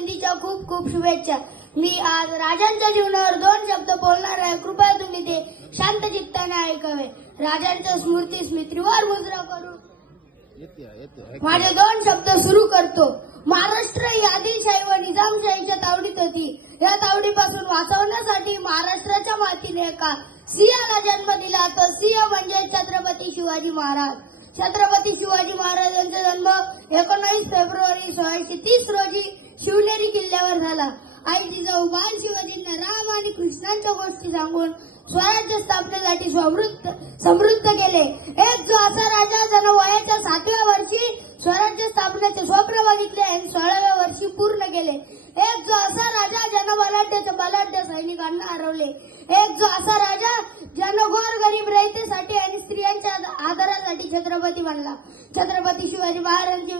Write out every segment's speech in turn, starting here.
जयंतीच्या खूप खूप शुभेच्छा. मी आज राजांच्या जीवनावर 2 शब्द बोलणार आहे. कृपया तुम्ही ते शांत चित्ताने ऐकावे. राजांच्या स्मृतीस मी त्रिवार मुद्रा करून माझे 2 शब्द सुरू करतो. महाराष्ट्र ही आदिलशाही व निजामशाहीच्या तावडीत होती. या तावडीपासून वाचवण्यासाठी महाराष्ट्राच्या मातीने एका सिंहाला जन्म दिला. तो सिंह म्हणजे छत्रपती शिवाजी महाराज. छत्रपती शिवाजी महाराजांचा जन्म 19 फेब्रुवारी 1630 रोजी शिवनेरी किल्ल्यावर झाला. आई जिजाऊ बाल शिवाजींना राम आणि कृष्णांच्या गोष्टी सांगून स्वराज्य स्थापनेसाठी समृद्ध केले. एक जो असा राजा ज्यानं वयाच्या 7व्या वर्षी स्वराज्य स्थापनेचे स्वप्न बघितले आणि 16व्या वर्षी पूर्ण केले. एक जो असा राजा ज्यानं बलाढ्य सैनिकांना हरवले. एक जो असा राजा ज्यानं गोरगरीब रयतेसाठी आणि स्त्रियांच्या आदरासाठी छत्रपती बनला. छत्रपती शिवाजी महाराजांची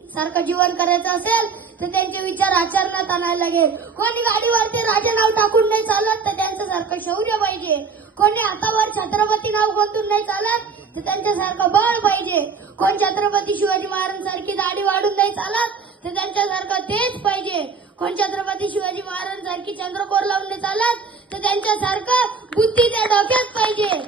सारखं जीवन करायचं असेल तर त्यांचे विचार आचरणात आणायला लागेल. कोणी गाडीवरती राजा नाव टाकून नाही चालत तर त्यांच्यासारखं शौर्य पाहिजे. कोणी हातावर छत्रपती नाव गोंधून नाही चालत तर त्यांच्यासारखं बळ पाहिजे. कोण छत्रपती शिवाजी महाराजांसारखी दाढी वाढून नाही चालत तर त्यांच्यासारखं तेज पाहिजे. कोण छत्रपती शिवाजी महाराजांसारखी चंद्रकोर लावून नाही चालत तर त्यांच्यासारखं बुद्धी त्या डोक्यात पाहिजे.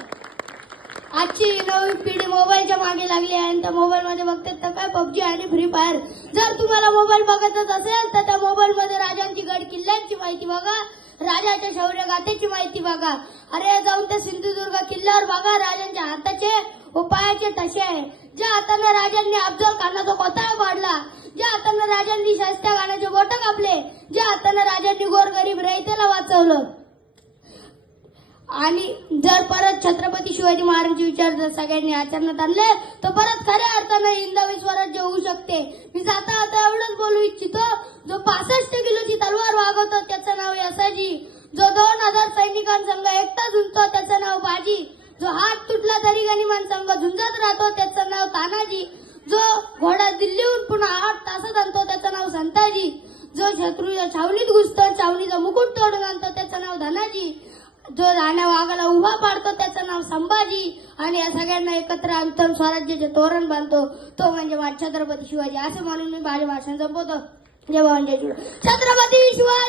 आजची नवी पिढी मोबाईलच्या मागे लागली आहे आणि त्या मोबाईलमध्ये बघतात तर काय पबजी आणि फ्री फायर. जर तुम्हाला मोबाईल बघतच असेल तर त्या मोबाईलमध्ये राजांची गड किल्ल्यांची माहिती बघा, राजाच्या शौर्य गाथेची माहिती बघा. अरे जाऊन त्या सिंधुदुर्ग किल्ल्यावर बघा राजांच्या हाताचे व पायाचे ठसे आहे. ज्या हाताने राजांनी अफजल खानाचा कोथळा पाडला, ज्या हाताने राजांनी शास्त्या खानाचे बोट कापले, ज्या हाताने राजांनी गोरगरीब रयतेला वाचवलं. आणि जर परत छत्रपती शिवाजी महाराजांचे विचार जर सगळ्यांनी आचरणात आणले तर परत खऱ्या अर्थानं हिंदवी स्वराज्य होऊ शकते. मी जाता आता एवढंच बोलू इच्छितो. जो 65 किलोची तलवार वागवतो त्याचं नाव यसाजी. जो 2000 सैनिकांसंग एकटा झुंजतो त्याचं नाव बाजी. जो हात तुटला तरी गनिमान संघ झुंजत राहतो त्याचं नाव तानाजी. जो घोडा दिल्लीहून पुन्हा 8 तासात आणतो त्याचं नाव संताजी. जो शत्रूच्या छावणीत घुसतो छावणीचा मुकुट तोडून आणतो त्याचं नाव धनाजी. जो राण्या वाघाला उभा पाडतो त्याचं नाव संभाजी. आणि या सगळ्यांना एकत्र आणतो स्वराज्याचे तोरण बांधतो तो म्हणजे छत्रपती शिवाजी. असे म्हणून मी माझे भाषण संपवतो. जय भवानी जय शिवराय. छत्रपती शिवाजी.